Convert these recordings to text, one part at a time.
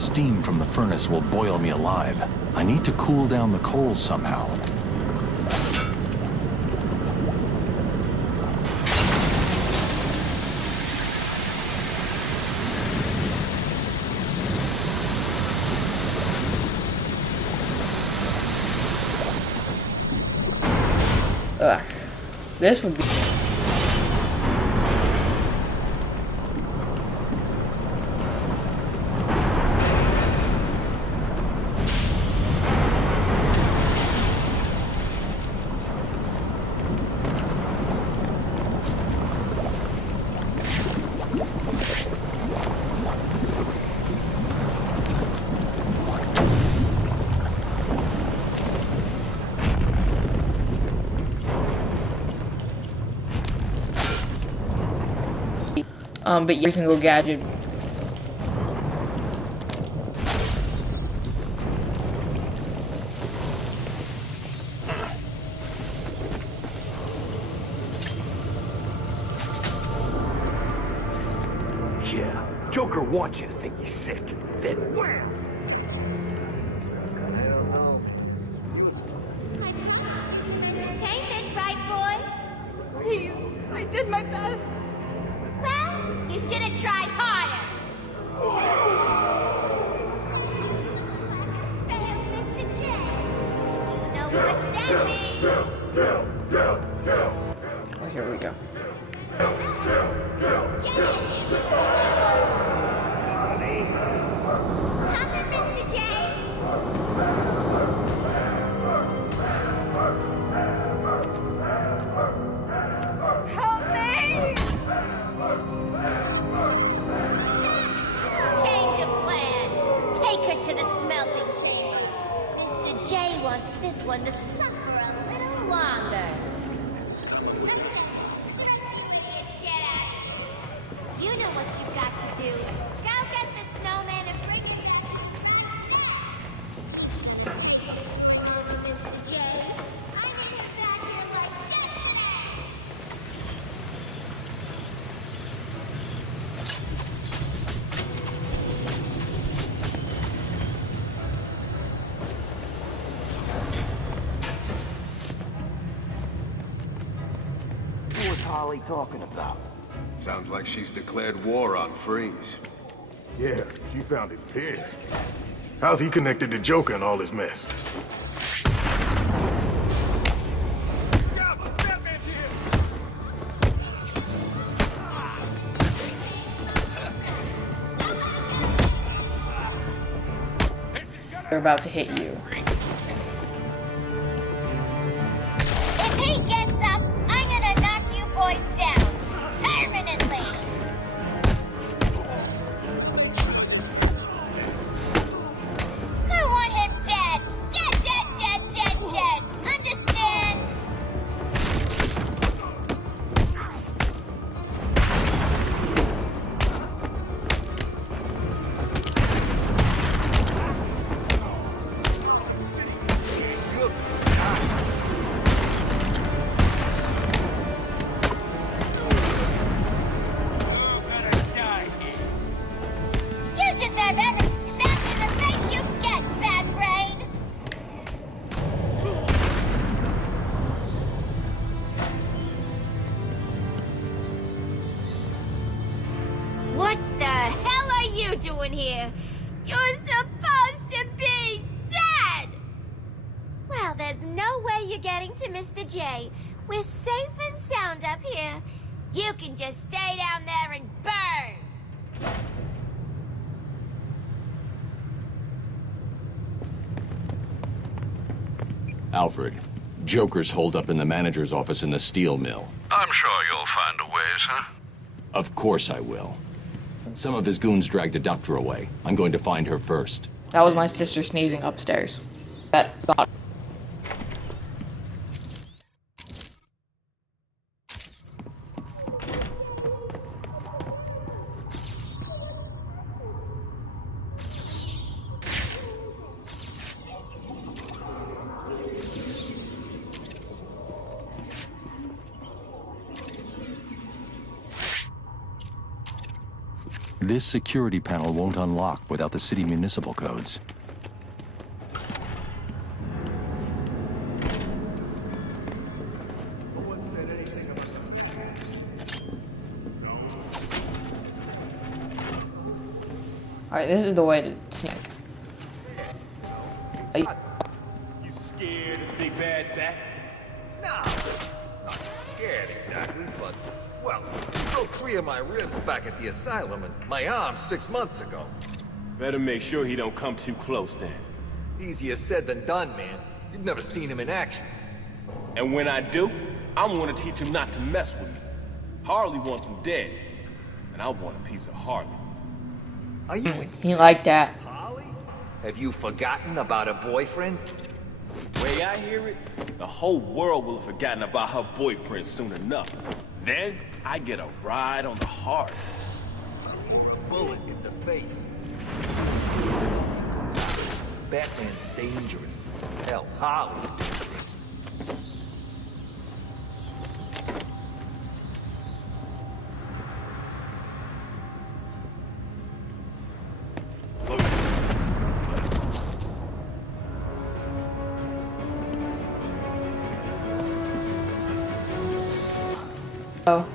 steam from the furnace will boil me alive. I need to cool down the coals somehow. Ugh. This would be... but every single gadget. Yeah, Joker wants you to think he's sick. Then wham! I don't know. Entertainment, right, boys? Please, I did my best. Well, you should have tried harder. Failed, Mr. J. You know what that means. Oh, here we go. Get in. Nothing, Mr. J. Help me! Change of plan. Take her to the smelting chamber. Mr. J wants this one to suffer a little longer. Get out. You know what you've got to do. Go get the snowman and bring it back. Mr. J, I need him back here like that. What was Harley talking about? Sounds like she's declared war on Freeze. Yeah, she sounded pissed. How's he connected to Joker and all this mess? They're about to hit you. If he gets up, I'm gonna knock you boys down. Permanently. I want him dead. Dead, dead, dead, dead, dead. Understand? You deserve every smack in the face you get, bad brain. What the hell are you doing here? You're supposed to be dead! Well, there's no way you're getting to Mr. J. We're safe and sound up here. You can just stay down there and burn. Alfred, Joker's holed up in the manager's office in the steel mill. I'm sure you'll find a way, sir. Of course I will. Some of his goons dragged a doctor away. I'm going to find her first. That was my sister sneezing upstairs. That thought. This security panel won't unlock without the city municipal codes. Alright, this is the way to sneak. You scared of big bad bat? No, not scared exactly, but, well, broke 3 of my ribs back at the asylum and my arm 6 months ago. Better make sure he don't come too close then. Easier said than done, man. You've never seen him in action. And when I do, I'm gonna teach him not to mess with me. Harley wants him dead, and I want a piece of Harley. Are you He insane, liked that. Holly? Have you forgotten about a boyfriend? Way I hear it, the whole world will have forgotten about her boyfriend soon enough. Then, I get a ride on the heart. A bullet in the face. Batman's dangerous. Hell, Holly's dangerous. Oh.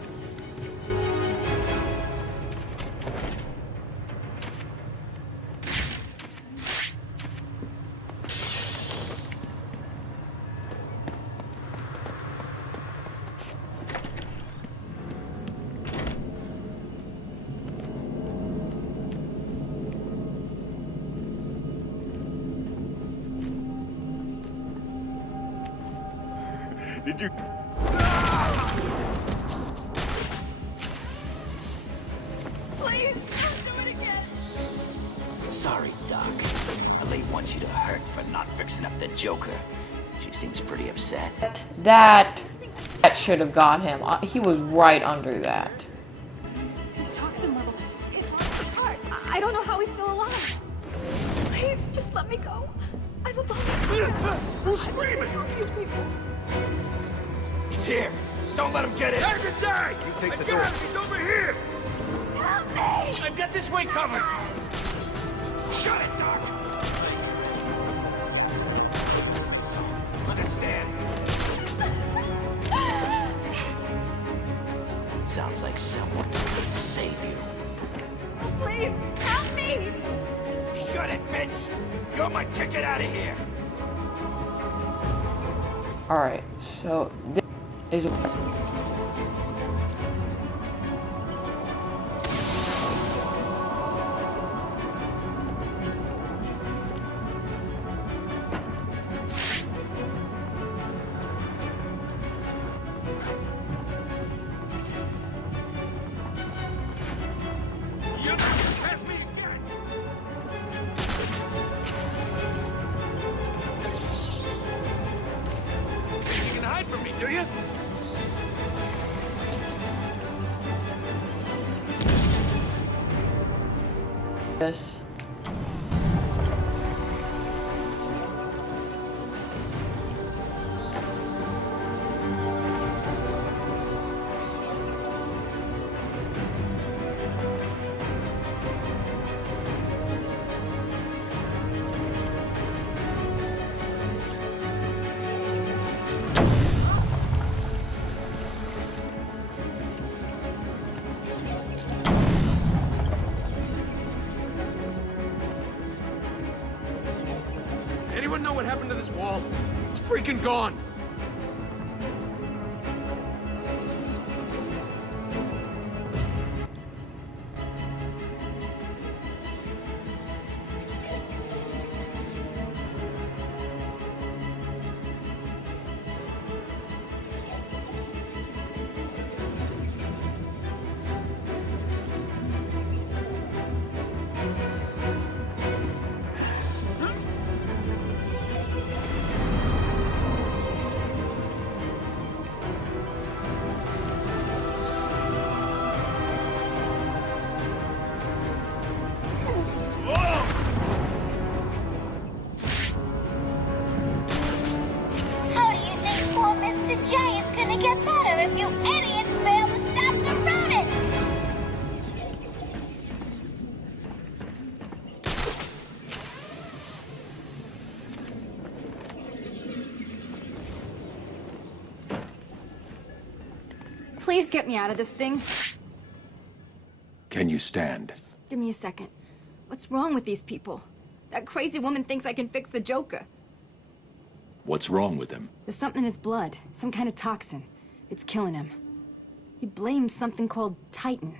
Did you... Please, don't do it again. Sorry, Doc. Harley wants you to hurt for not fixing up the Joker. She seems pretty upset. That should have got him. He was right under that. His toxin level. It's off the chart. I don't know how he's still alive. Please, just let me go. I'm a volunteer. Who's screaming? Help you people. He's here. Don't let him get in. Time to die! You take I the got door. him! He's over here! Help me! I've got this way covered! Shut it, Doc! Understand? Sounds like someone will save you. Please, help me! Shut it, bitch! You're my ticket out of here! Alright, so this is... You're not gonna pass me again! You can hide from me, do you? this. Anyone know what happened to this wall? It's freaking gone! How do you think poor Mr. J is gonna get better if you idiots fail to stop the rodents? please get me out of this thing? Can you stand? Give me a second. What's wrong with these people? That crazy woman thinks I can fix the Joker. What's wrong with him? There's something in his blood. Some kind of toxin. It's killing him. He blames something called Titan.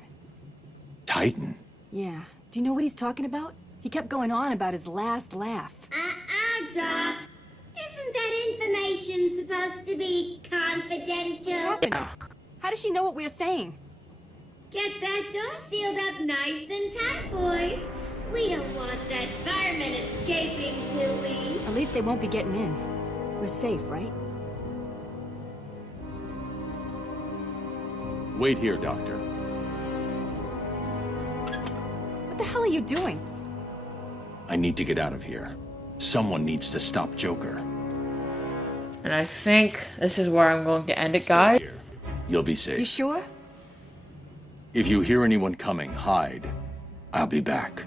Titan? Yeah. Do you know what he's talking about? He kept going on about his last laugh. Doc. Isn't that information supposed to be confidential? What's happening? How does she know what we're saying? Get that door sealed up nice and tight, boys. We don't want that fireman escaping, do we? At least they won't be getting in. We're safe, right? Wait here, Doctor. What the hell are you doing? I need to get out of here. Someone needs to stop Joker. And I think this is where I'm going to end it, guys. Here. You'll be safe. You sure? If you hear anyone coming, hide. I'll be back.